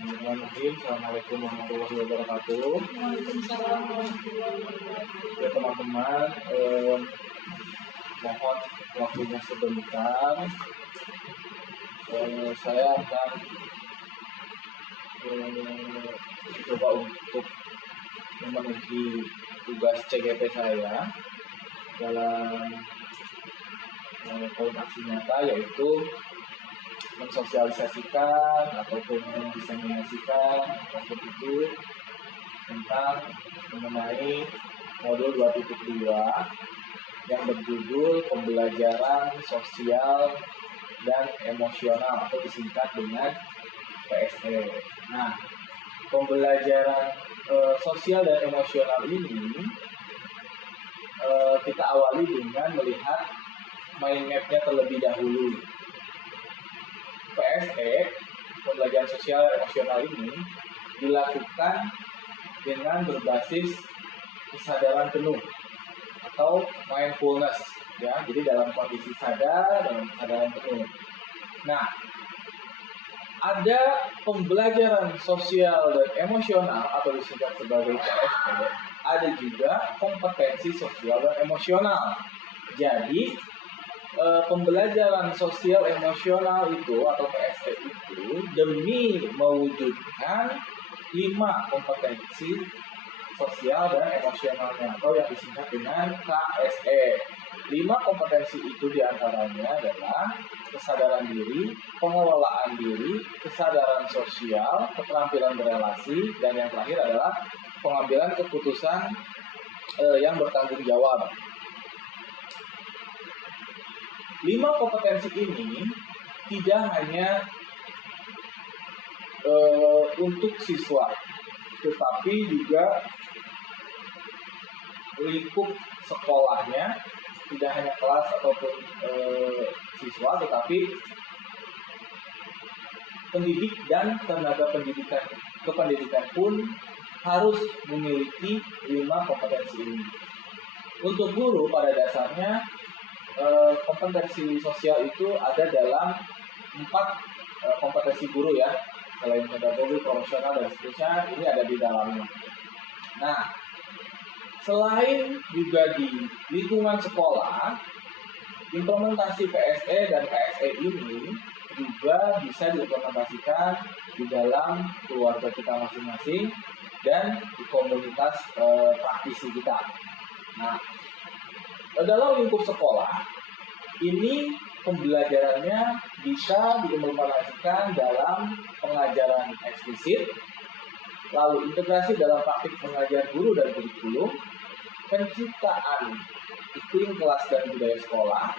Bismillahirrahmanirrahim. Assalamualaikum warahmatullahi wabarakatuh. Waalaikumsalam warahmatullahi wabarakatuh. Ya teman-teman, mohon waktunya sebentar. Saya akan coba untuk memenuhi tugas CGP saya dalam poin aksi nyata, yaitu mensosialisasikan ataupun mendiseminasikan apapun itu tentang mengenai modul 2.2 yang berjudul pembelajaran sosial dan emosional atau disingkat dengan PSE. Nah, pembelajaran sosial dan emosional ini kita awali dengan melihat mind map-nya terlebih dahulu. PSE, pembelajaran sosial dan emosional ini dilakukan dengan berbasis kesadaran penuh atau mindfulness, ya. Jadi dalam kondisi sadar, dalam kesadaran penuh. Nah, ada pembelajaran sosial dan emosional atau disingkat sebagai PSE, ada juga kompetensi sosial dan emosional. Jadi pembelajaran sosial emosional itu atau PSE itu demi mewujudkan 5 kompetensi sosial dan emosionalnya atau yang disingkat dengan KSE. 5 kompetensi itu diantaranya adalah kesadaran diri, pengelolaan diri, kesadaran sosial, keterampilan berelasi, dan yang terakhir adalah pengambilan keputusan yang bertanggung jawab. 5 kompetensi ini tidak hanya untuk siswa, tetapi juga lingkup sekolahnya, tidak hanya kelas ataupun siswa, tetapi pendidik dan tenaga kependidikan pun harus memiliki 5 kompetensi ini. Untuk guru pada dasarnya kompetensi sosial itu ada dalam 4 kompetensi guru, ya. Selain pedagogi, profesional, dan seterusnya, ini ada di dalamnya. Nah, selain juga di lingkungan sekolah, implementasi PSE dan KSE ini juga bisa diimplementasikan di dalam keluarga kita masing-masing dan di komunitas praktisi kita. Nah, dalam lingkup sekolah, ini pembelajarannya bisa diimplementasikan dalam pengajaran eksplisit, lalu integrasi dalam praktik mengajar guru dan kurikulum, penciptaan iklim kelas dan budaya sekolah,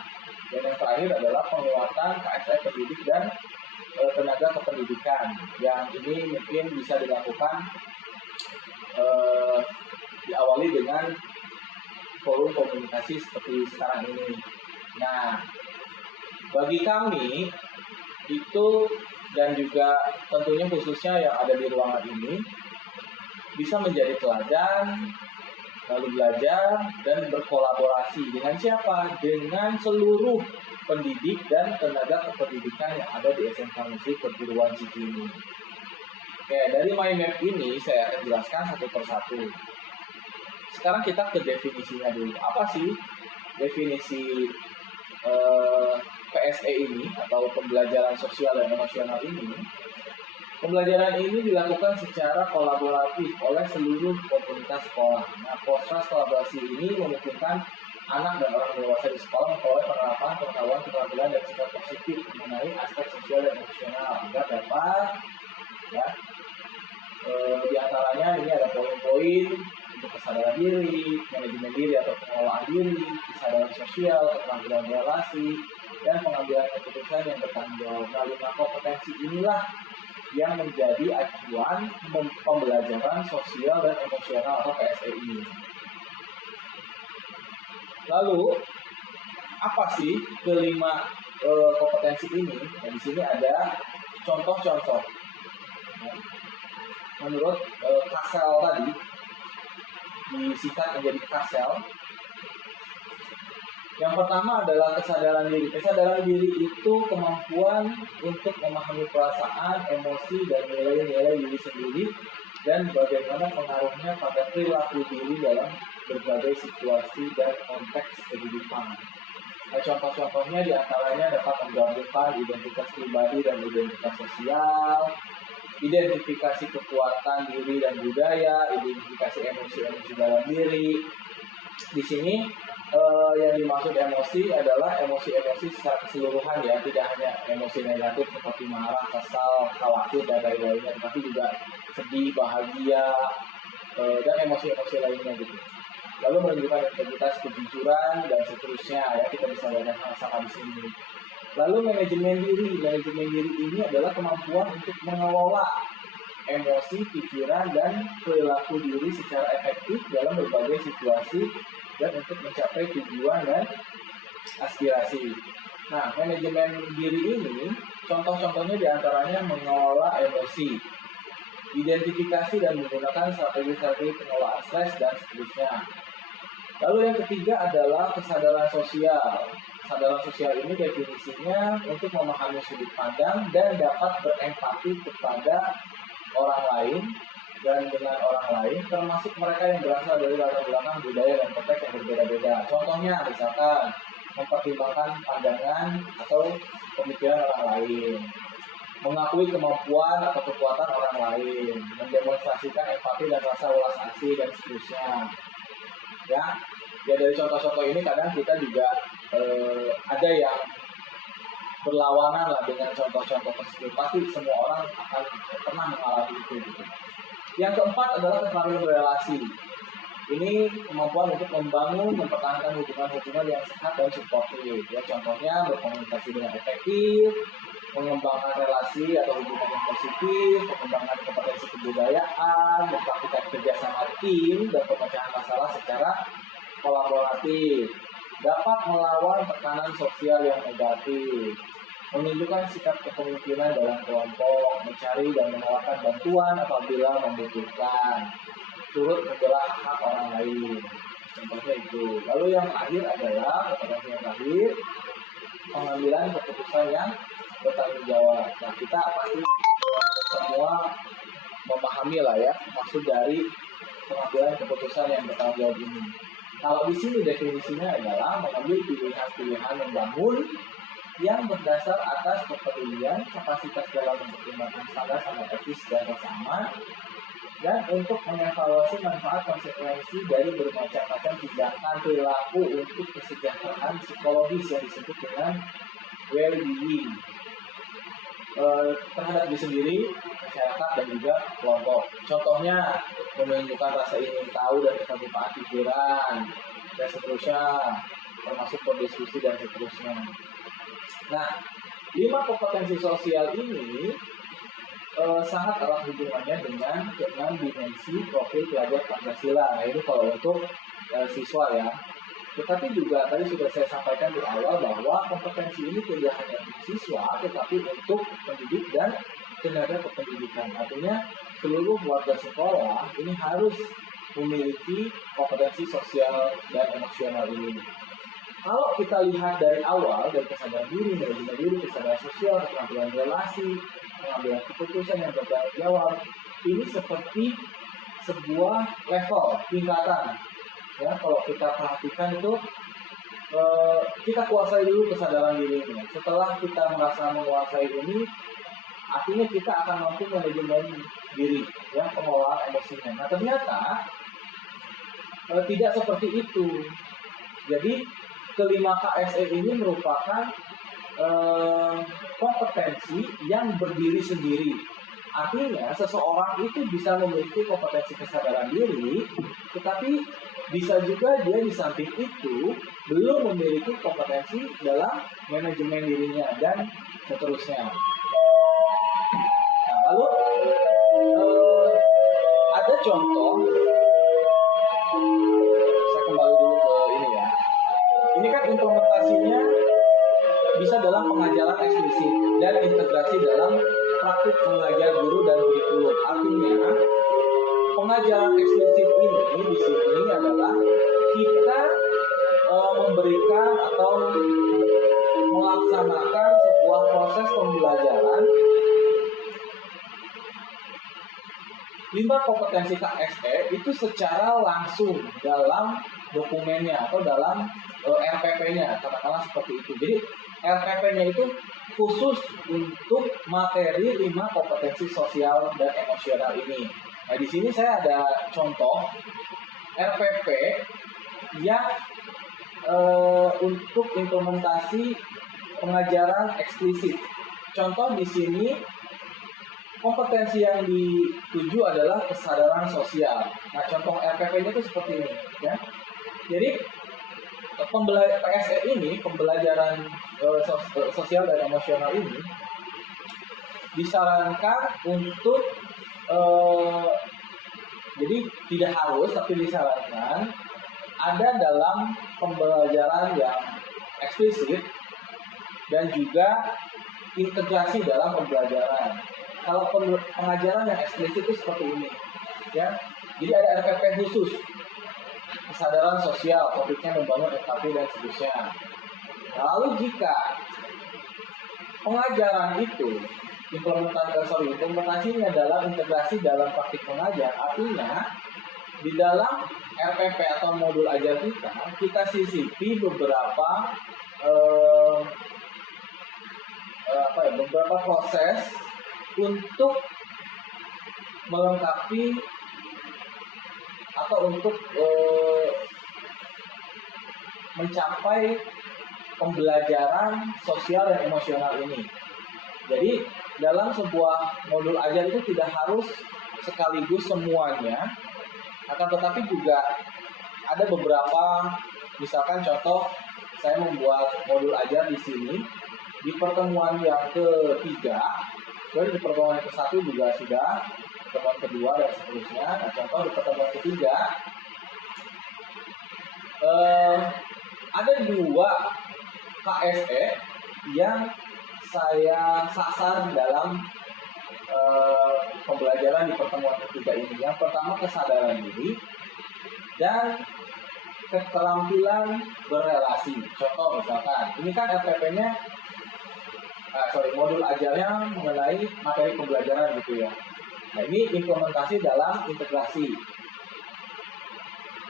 dan yang terakhir adalah penguatan KSE pendidik dan tenaga kependidikan, yang ini mungkin bisa dilakukan diawali dengan forum komunikasi seperti sekarang ini. Nah, bagi kami itu dan juga tentunya khususnya yang ada di ruangan ini bisa menjadi teladan, lalu belajar dan berkolaborasi dengan siapa? Dengan seluruh pendidik dan tenaga kependidikan yang ada di SMK Musik Perguruan Cikini. Oke, dari mind map ini saya akan jelaskan satu persatu. Sekarang kita ke definisinya dulu. Apa sih definisi PSE ini atau pembelajaran sosial dan emosional ini? Pembelajaran ini dilakukan secara kolaboratif oleh seluruh komunitas sekolah. Nah, proses kolaborasi ini memungkinkan anak dan orang dewasa di sekolah memperoleh penerapan pengetahuan, keterampilan, dan sikap positif mengenai aspek sosial dan emosional agar dapat, ya, di antaranya ini ada poin-poin untuk kesadaran diri, manajemen diri atau pengelolaan diri, kesadaran sosial, keterampilan relasi, dan pengambilan keputusan yang bertanggung jawab. Nah, 5 kompetensi inilah yang menjadi acuan pembelajaran sosial dan emosional atau PSE ini. Lalu, apa sih kelima kompetensi ini? Nah, di sini ada contoh-contoh. Menurut Kasel tadi, disingkat menjadi Kasel, Yang pertama adalah kesadaran diri. Kesadaran diri itu kemampuan untuk memahami perasaan, emosi, dan nilai-nilai diri sendiri dan bagaimana pengaruhnya pada perilaku diri dalam berbagai situasi dan konteks kehidupan. Nah, contoh-contohnya diantaranya dapat menggabungkan identitas pribadi dan identitas sosial, identifikasi kekuatan diri dan budaya, identifikasi emosi-emosi dalam diri. Di sini yang dimaksud emosi adalah emosi-emosi secara keseluruhan ya, tidak hanya emosi negatif seperti marah, kesal, khawatir dan lain-lainnya, tapi juga sedih, bahagia, dan emosi-emosi lainnya gitu. Lalu menunjukkan integritas, kejujuran dan seterusnya ya, kita bisa lihat sama-sama di sini. Lalu manajemen diri ini adalah kemampuan untuk mengelola emosi, pikiran, dan perilaku diri secara efektif dalam berbagai situasi dan untuk mencapai tujuan dan aspirasi. Nah, manajemen diri ini contoh-contohnya diantaranya mengelola emosi, identifikasi dan menggunakan strategi-strategi pengelolaan stres dan seterusnya. Lalu yang ketiga adalah kesadaran sosial. Kesadaran sosial ini definisinya untuk memahami sudut pandang dan dapat berempati kepada orang lain dan dengan orang lain, termasuk mereka yang berasal dari latar belakang budaya dan konteks yang berbeda-beda. Contohnya misalkan mempertimbangkan pandangan atau pemikiran orang lain, mengakui kemampuan atau kekuatan orang lain, mendemonstrasikan empati dan rasa welas asih dan seterusnya. Ya dari contoh-contoh ini kadang kita juga ada yang berlawanan lah dengan contoh-contoh tersebut. Pasti semua orang akan pernah mengalami itu gitu. Yang keempat adalah keterampilan berrelasi. Ini kemampuan untuk membangun, mempertahankan hubungan-hubungan yang sehat dan suportif. Ya, contohnya berkomunikasi dengan efektif, mengembangkan relasi atau hubungan yang positif, mengembangkan kompetensi kebudayaan, mempraktikkan kerjasama tim dan pemecahan masalah secara kolaboratif, dapat melawan tekanan sosial yang negatif, menunjukkan sikap kepemimpinan dalam kelompok, mencari dan menawarkan bantuan apabila membutuhkan, turut membela hak orang lain. Contohnya itu. Lalu yang terakhir adalah kompetensi yang terakhir, pengambilan keputusan yang bertanggung jawab. Nah, kita pasti semua memahami lah ya maksud dari pengambilan keputusan yang bertanggung jawab ini. Kalau di sini definisinya adalah mengambil pilihan-pilihan membangun yang berdasar atas kepedulian, kapasitas dalam mempertimbangkan standar etis dan rasa dan untuk mengevaluasi manfaat konsekuensi dari bermacam-macam tindakan perilaku untuk kesejahteraan psikologis yang disebut dengan well-being terhadap diri sendiri, masyarakat, dan juga kelompok. Contohnya menunjukkan rasa ingin tahu dan keterbukaan pikiran dan seterusnya, termasuk berdiskusi dan seterusnya. Nah, 5 kompetensi sosial ini sangat erat hubungannya dengan 6 dimensi profil pelajar Pancasila. Nah, ini kalau untuk siswa ya. Tetapi juga tadi sudah saya sampaikan di awal bahwa kompetensi ini tidak hanya untuk siswa, tetapi untuk pendidik dan tenaga kependidikan. Artinya seluruh warga sekolah ini harus memiliki kompetensi sosial dan emosional ini. Kalau kita lihat dari awal, dari kesadaran diri, manajemen diri, kesadaran sosial, keterampilan relasi, pengambilan keputusan yang bertanggung jawab, ini seperti sebuah level, tingkatan. Ya, kalau kita perhatikan itu kita kuasai dulu kesadaran diri ini. Setelah kita merasa menguasai ini, artinya kita akan mampu manajemen diri, ya, pengelolaan emosinya. Nah, ternyata tidak seperti itu. Jadi kelima KSE ini merupakan kompetensi yang berdiri sendiri. Artinya seseorang itu bisa memiliki kompetensi kesadaran diri, tetapi bisa juga dia di samping itu belum memiliki kompetensi dalam manajemen dirinya dan seterusnya. Nah, lalu ada contoh, saya kembali dulu ke ini ya. Ini kan implementasinya bisa dalam pengajaran eksplisit dan integrasi dalam praktik mengajar guru dan kurikulum. Artinya pengajaran eksplisit ini di sini adalah kita memberi memberikan atau melaksanakan sebuah proses pembelajaran 5 kompetensi KSE itu secara langsung dalam dokumennya atau dalam RPP-nya, katakanlah seperti itu. Jadi RPP-nya itu khusus untuk materi 5 kompetensi sosial dan emosional ini. Nah, di sini saya ada contoh RPP yang untuk implementasi pengajaran eksplisit. Contoh di sini kompetensi yang dituju adalah kesadaran sosial. Nah, contoh RPP-nya itu seperti ini, ya. Jadi PSE ini, pembelajaran sosial dan emosional ini disarankan untuk jadi tidak harus, tapi disarankan ada dalam pembelajaran yang eksplisit dan juga integrasi dalam pembelajaran. Kalau pengajaran yang eksplisit itu seperti ini, ya. Jadi ada RPP khusus, kesadaran sosial, topiknya membangun empati dan seterusnya. Lalu jika pengajaran itu implementasinya adalah integrasi dalam praktik pengajar, artinya di dalam RPP atau modul ajar kita sisipi beberapa beberapa proses untuk melengkapi atau untuk mencapai pembelajaran sosial dan emosional ini. Jadi dalam sebuah modul ajar itu tidak harus sekaligus semuanya, akan tetapi juga ada beberapa, misalkan contoh saya membuat modul ajar di sini di pertemuan yang ketiga, kemudian di pertemuan yang ke-1 juga sudah, pertemuan kedua dan seterusnya. Nah, contoh di pertemuan ketiga ada 2 KSE yang saya sasar dalam pembelajaran di pertemuan ketiga ini. Yang pertama kesadaran diri dan keterampilan berelasi. Contoh misalkan, ini kan RPP-nya, modul ajarnya mengenai materi pembelajaran gitu ya. Nah, ini implementasi dalam integrasi.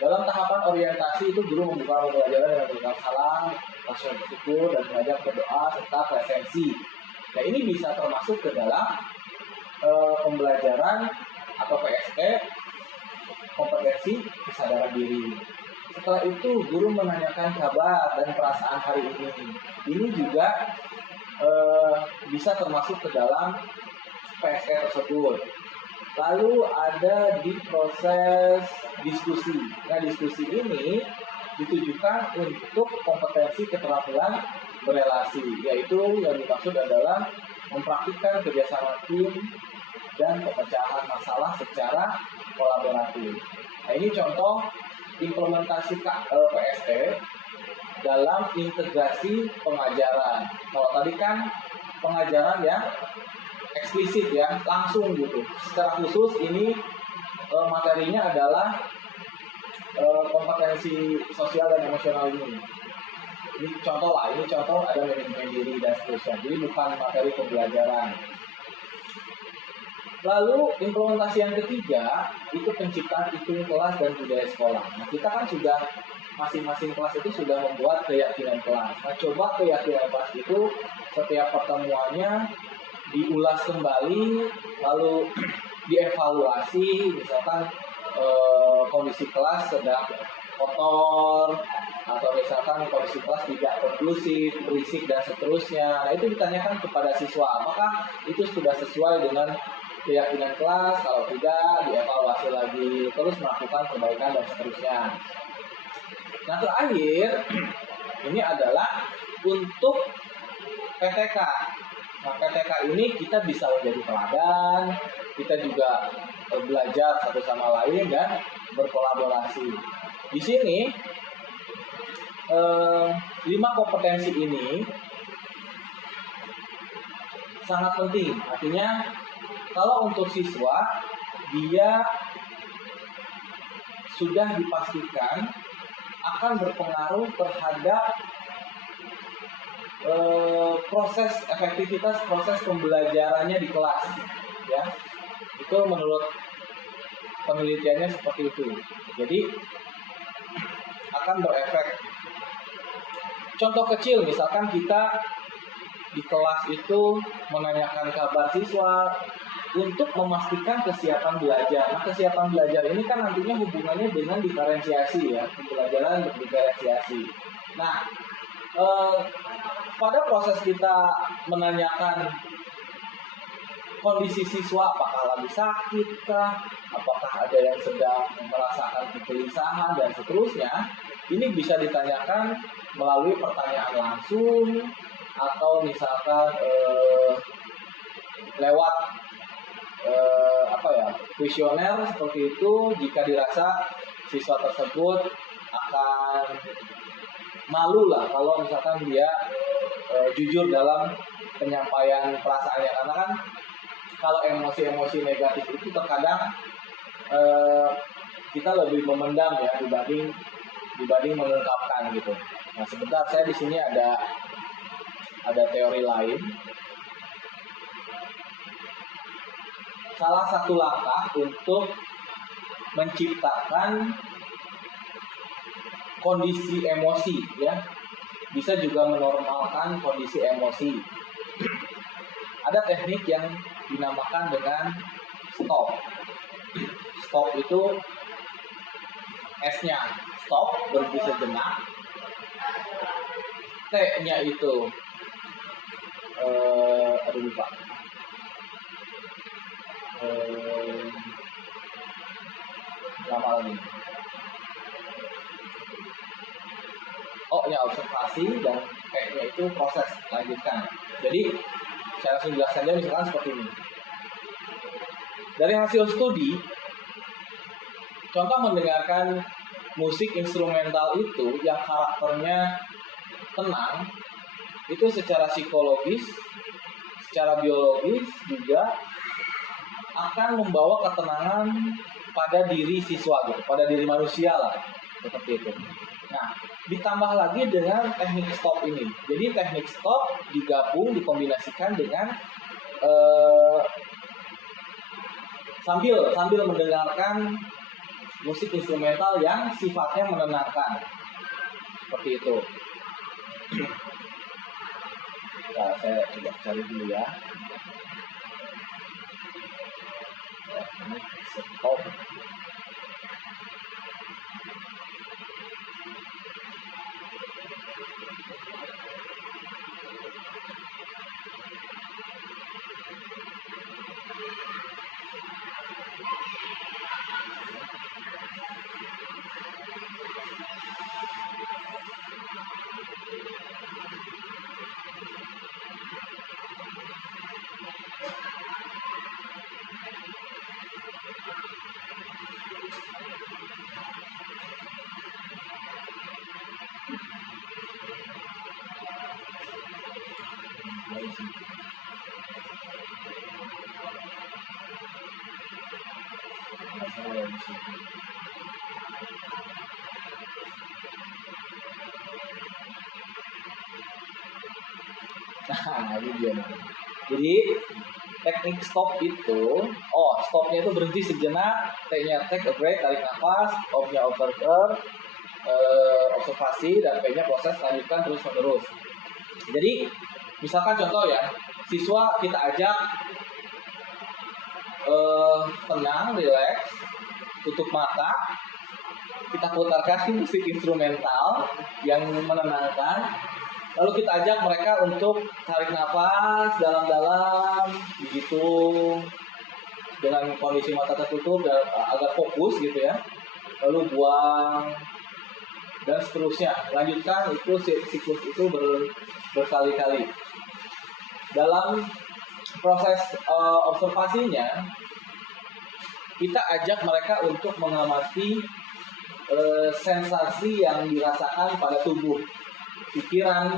Dalam tahapan orientasi itu guru membuka pembelajaran dengan memberikan salam, rasa bersyukur, dan mengajak berdoa serta presensi. Nah, ini bisa termasuk ke dalam pembelajaran atau PSE kompetensi kesadaran diri. Setelah itu guru menanyakan kabar dan perasaan hari ini. Ini juga bisa termasuk ke dalam PSE tersebut. Lalu ada di proses diskusi. Nah, diskusi ini ditujukan untuk kompetensi keterampilan berelasi, yaitu yang dimaksud adalah mempraktikkan kerjasama tim dan pemecahan masalah secara kolaboratif. Nah, ini contoh implementasi PSE dalam integrasi pengajaran. Kalau tadi kan pengajaran yang eksplisit ya, langsung gitu. Secara khusus ini materinya adalah kompetensi sosial dan emosional ini. Ini contoh ada manajemen diri dan seterusnya. Jadi bukan materi pembelajaran. Lalu implementasi yang ketiga itu penciptaan iklim kelas dan budaya sekolah. Nah, kita kan sudah masing-masing kelas itu sudah membuat keyakinan kelas. Nah, coba keyakinan kelas itu setiap pertemuannya diulas kembali, lalu dievaluasi, misalkan kondisi kelas sedang kotor, atau misalkan kondisi kelas tidak kondusif, berisik, dan seterusnya. Nah, itu ditanyakan kepada siswa, apakah itu sudah sesuai dengan keyakinan kelas, kalau tidak, dievaluasi lagi, terus melakukan perbaikan, dan seterusnya. Nah, terakhir, ini adalah untuk PTK. Nah, PTK ini kita bisa menjadi teladan, kita juga belajar satu sama lain dan berkolaborasi. Di sini 5 kompetensi ini sangat penting. Artinya kalau untuk siswa dia sudah dipastikan akan berpengaruh terhadap efektivitas proses pembelajarannya di kelas, ya. Itu menurut penelitiannya seperti itu. Jadi akan berefek. Contoh kecil, misalkan kita di kelas itu menanyakan kabar siswa untuk memastikan kesiapan belajar. Nah, kesiapan belajar ini kan nantinya hubungannya dengan diferensiasi, ya, pembelajaran berdiferensiasi. Nah, pada proses kita menanyakan kondisi siswa, apakah lagi sakit kah, apakah ada yang sedang merasakan kegelisahan dan seterusnya, ini bisa ditanyakan melalui pertanyaan langsung atau misalkan lewat kuesioner seperti itu jika dirasa siswa tersebut akan malu lah kalau misalkan dia jujur dalam penyampaian perasaannya, karena kan kalau emosi-emosi negatif itu terkadang kita lebih memendam, ya, dibanding mengungkapkan gitu. Nah, sebentar, saya di sini ada teori lain. Salah satu langkah untuk menciptakan kondisi emosi, ya, bisa juga menormalkan kondisi emosi. Ada teknik yang dinamakan dengan stop. Stop itu S-nya stop, berhenti sejenak. T-nya itu lupa. Lama lagi. O-nya observasi dan P-nya itu proses, lanjutkan. Jadi saya langsung jelaskan aja, misalkan seperti ini. Dari hasil studi, contoh mendengarkan musik instrumental itu yang karakternya tenang, itu secara psikologis, secara biologis juga akan membawa ketenangan pada diri siswa, gitu, pada diri manusia lah, seperti itu. Nah, ditambah lagi dengan teknik stop ini. Jadi teknik stop digabung, dikombinasikan dengan sambil mendengarkan musik instrumental yang sifatnya menenangkan, seperti itu. Nah, saya coba cari dulu, ya. Stop. Nah, ini dia. Jadi teknik stop itu, stopnya itu berhenti sejenak, T-nya take a break, tarik nafas, O-nya observasi, dan P-nya proses, lanjutkan terus menerus. Jadi misalkan contoh, ya, siswa kita ajak tenang, relax, tutup mata, kita putarkan musik instrumental yang menenangkan, lalu kita ajak mereka untuk tarik nafas dalam-dalam, begitu, dengan kondisi mata tertutup dan agak fokus gitu, ya, lalu buang dan seterusnya. Lanjutkan itu siklus itu berkali-kali. Dalam proses observasinya, kita ajak mereka untuk mengamati sensasi yang dirasakan pada tubuh, pikiran,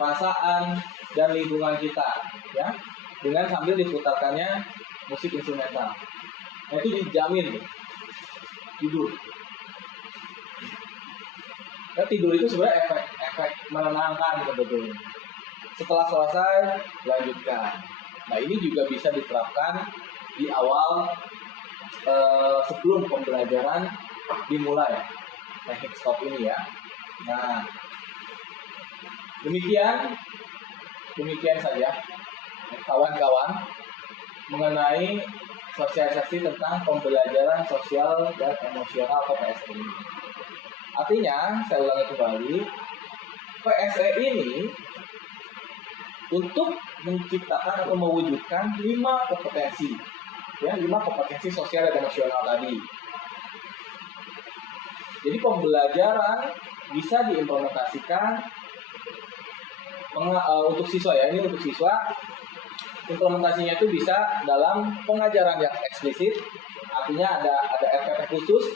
perasaan, dan lingkungan kita, ya, dengan sambil diputarkannya musik instrumental. Nah, itu dijamin tidur. Kan tidur itu sebenarnya efek menenangkan sebetulnya. Setelah selesai, lanjutkan. Nah, ini juga bisa diterapkan di awal sebelum pembelajaran dimulai. Teknik stop ini ya. Nah, demikian saja kawan-kawan mengenai sosialisasi tentang pembelajaran sosial dan emosional atau PSE ini. Artinya, saya ulangi kembali, PSE ini untuk menciptakan atau mewujudkan 5 kompetensi. Ya, 5 kompetensi sosial dan emosional tadi. Jadi pembelajaran bisa diimplementasikan untuk siswa ya. Ini untuk siswa. Implementasinya itu bisa dalam pengajaran yang eksplisit, artinya ada RPP khusus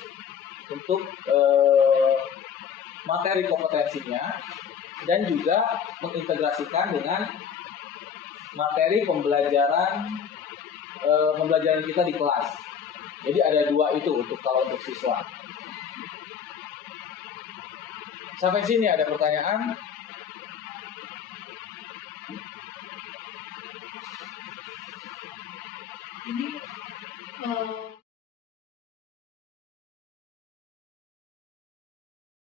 untuk materi kompetensinya, dan juga mengintegrasikan dengan materi pembelajaran kita di kelas. Jadi ada 2 itu kalau untuk siswa. Sampai sini ada pertanyaan? Ini